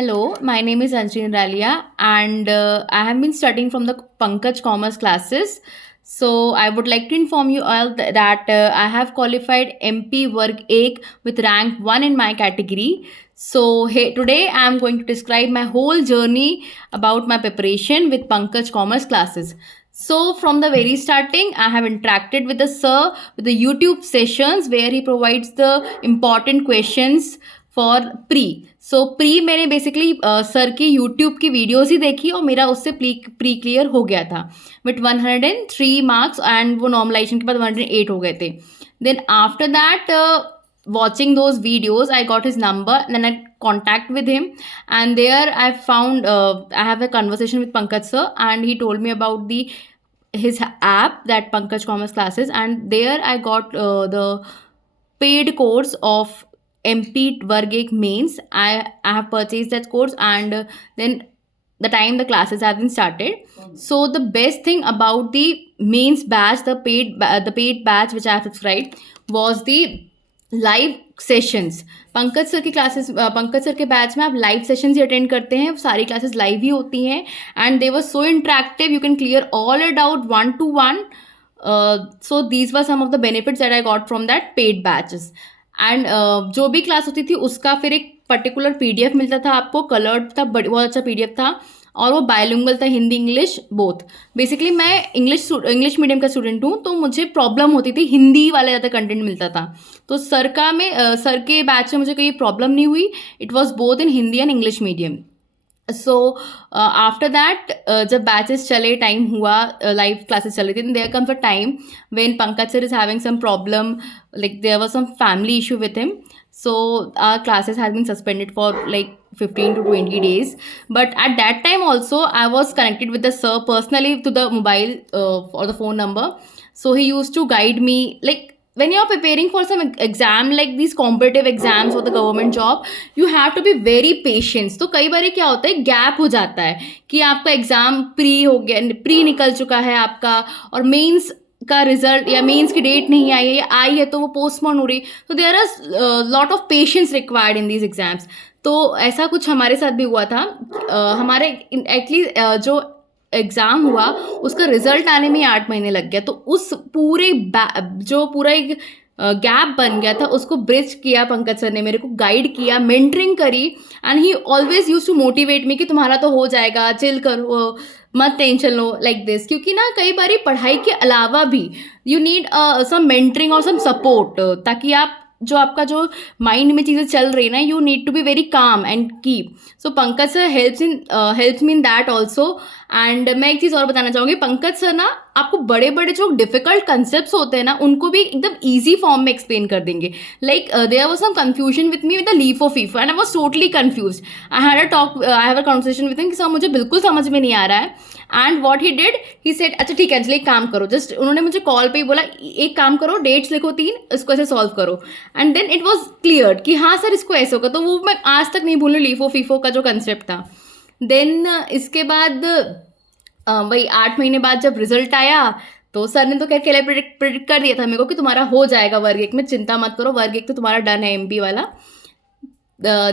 Hello, my name is Anjali Ralia, and I have been studying from the Pankaj Commerce classes. So, I would like to inform you all that I have qualified MP Work 8 with rank 1 in my category. So, hey, today I am going to describe my whole journey about my preparation with Pankaj Commerce classes. So, from the very starting, I have interacted with the sir with the YouTube sessions where he provides the important questions for pre. So pre मैंने basically sir की YouTube की videos ही देखी और मेरा उससे pre clear हो गया था विथ 103 मार्क्स एंड वो नॉर्मलाइजेशन के बाद 108 हो गए थे. Then after that watching those videos I got his number and then I contact with him, and there I found I have a conversation with Pankaj sir and he told me about the his app, that Pankaj Commerce classes, and there I got the paid course of MP Varg 8 mains. I have purchased that course, and then the time the classes have been started. So the best thing about the mains batch, the paid batch which I have subscribed, was the live sessions. Pankaj सर की क्लासेस, पंकज सर के बैच में आप live sessions ही अटेंड करते हैं, सारी classes live ही होती हैं and they were so interactive, you can clear all a doubt 1-to-1. So these were some of the benefits that I got from that paid batches. And जो भी क्लास होती थी उसका फिर एक पर्टिकुलर PDF मिलता था आपको, कलर्ड था, बहुत अच्छा PDF था और वो बायलिंगुअल था, हिंदी इंग्लिश बोथ. बेसिकली मैं इंग्लिश मीडियम का स्टूडेंट हूँ तो मुझे प्रॉब्लम होती थी, हिंदी वाला ज़्यादा कंटेंट मिलता था. तो सर के बैच में मुझे कोई प्रॉब्लम नहीं हुई. It was both in Hindi and English medium. So after that जब बैचेस चले, टाइम हुआ, लाइव क्लासेस चल रही थी, there comes a time when Pankaj sir is having some problem, like there was some family issue with him. So our classes has been suspended for like 15 to 20 days. But at that time also I was connected with the sir personally to the mobile or the phone number. So he used to guide me. Like when you are preparing for some exam, like these competitive exams or the government job, you have to be very patient. तो कई बार क्या होता है, गैप हो जाता है कि आपका एग्जाम प्री हो गया, प्री निकल चुका है आपका और मेंस का रिजल्ट या मेंस की डेट नहीं आई है या आई है तो वो पोस्टपोन हो रही. तो there are lot of patience required in these exams. तो ऐसा कुछ हमारे साथ भी हुआ था. हमारे एटलीस्ट जो एग्ज़ाम हुआ उसका रिजल्ट आने में 8 महीने लग गया. तो उस पूरे जो पूरा एक गैप बन गया था उसको ब्रिज किया पंकज सर ने, मेरे को गाइड किया, मेंटरिंग करी, and he always use to motivate me कि तुम्हारा तो हो जाएगा, चिल करो, मत टेंशन लो, लाइक दिस. क्योंकि ना कई बार पढ़ाई के अलावा भी यू नीड सम मेंटरिंग और सम सपोर्ट, ताकि आप जो आपका जो माइंड में चीज़ें चल रही ना, you need to be very calm and keep. So Pankaj sir helps me in that also. And मैं एक चीज़ और बताना चाहूँगी, पंकज सर ना आपको बड़े बड़े जो डिफिकल्ट कंसेप्ट होते हैं ना उनको भी एकदम ईजी फॉर्म में एक्सप्लेन कर देंगे. Like there was some confusion with me with the LIFO FIFO and I was totally confused. I have a conversation with him कि सर मुझे बिल्कुल समझ में नहीं आ रहा है. And what he did, he said अच्छा ठीक है अंजलि एक काम करो, जस्ट उन्होंने मुझे कॉल पे ही बोला एक काम करो, डेट्स लिखो 3, इसको ऐसे सॉल्व करो. And then it was clear कि हाँ सर इसको ऐसे होगा. तो वो मैं आज तक नहीं भूलूँ लीफो फीफो का जो कंसेप्ट था. देन इसके बाद वही 8 महीने बाद जब रिजल्ट आया तो सर ने तो क्या केले प्रिडिक्ट कर दिया था मेरे को कि तुम्हारा हो जाएगा वर्ग 1 में, चिंता मत करो, वर्ग 1 तो तुम्हारा डन है MP वाला.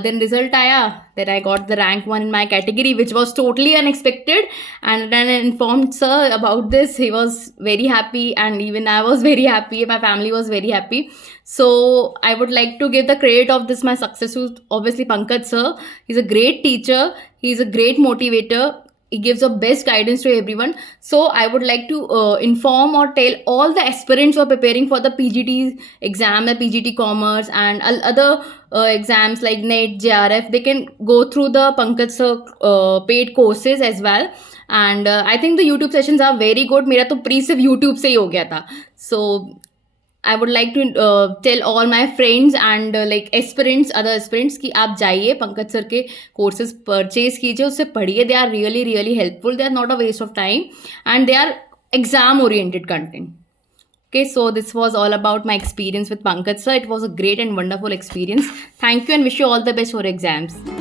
Then result आया, then I got the rank 1 in my category, which was totally unexpected. And then I informed sir about this. He was very happy, and even I was very happy. My family was very happy. So I would like to give the credit of this my success to obviously Pankaj sir. He's a great teacher. He's a great motivator. He gives the best guidance to everyone. So I would like to inform or tell all the aspirants who are preparing for the PGT exam, the PGT Commerce and other exams like NET, JRF. They can go through the Pankaj sir paid courses as well. And I think the YouTube sessions are very good. मेरा तो प्री सिर्फ YouTube से ही हो गया था. So I would like to tell all my friends and like aspirants, other aspirants कि आप जाइए पंकज सर के courses परचेज कीजिए, उससे पढ़िए. They are really really helpful. They are not a waste of time and they are exam oriented content. Okay, so this was all about my experience with Pankaj sir. It was a great and wonderful experience. Thank you and wish you all the best for exams.